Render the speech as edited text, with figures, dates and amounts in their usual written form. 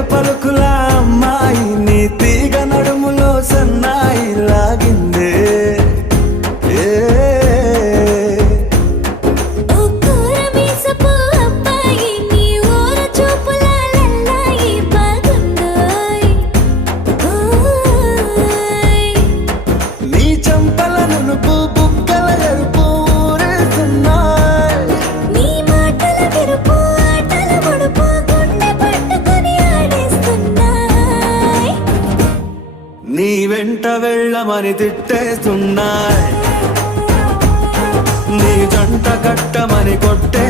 తేనె పలుకుల అమ్మాయి నీ తీగ నడుములో సన్నాయి లాగిందే నీ వెంట వెళ్ళమని తిట్టేస్తున్నాయి నీ జంట కట్టమని కొట్టే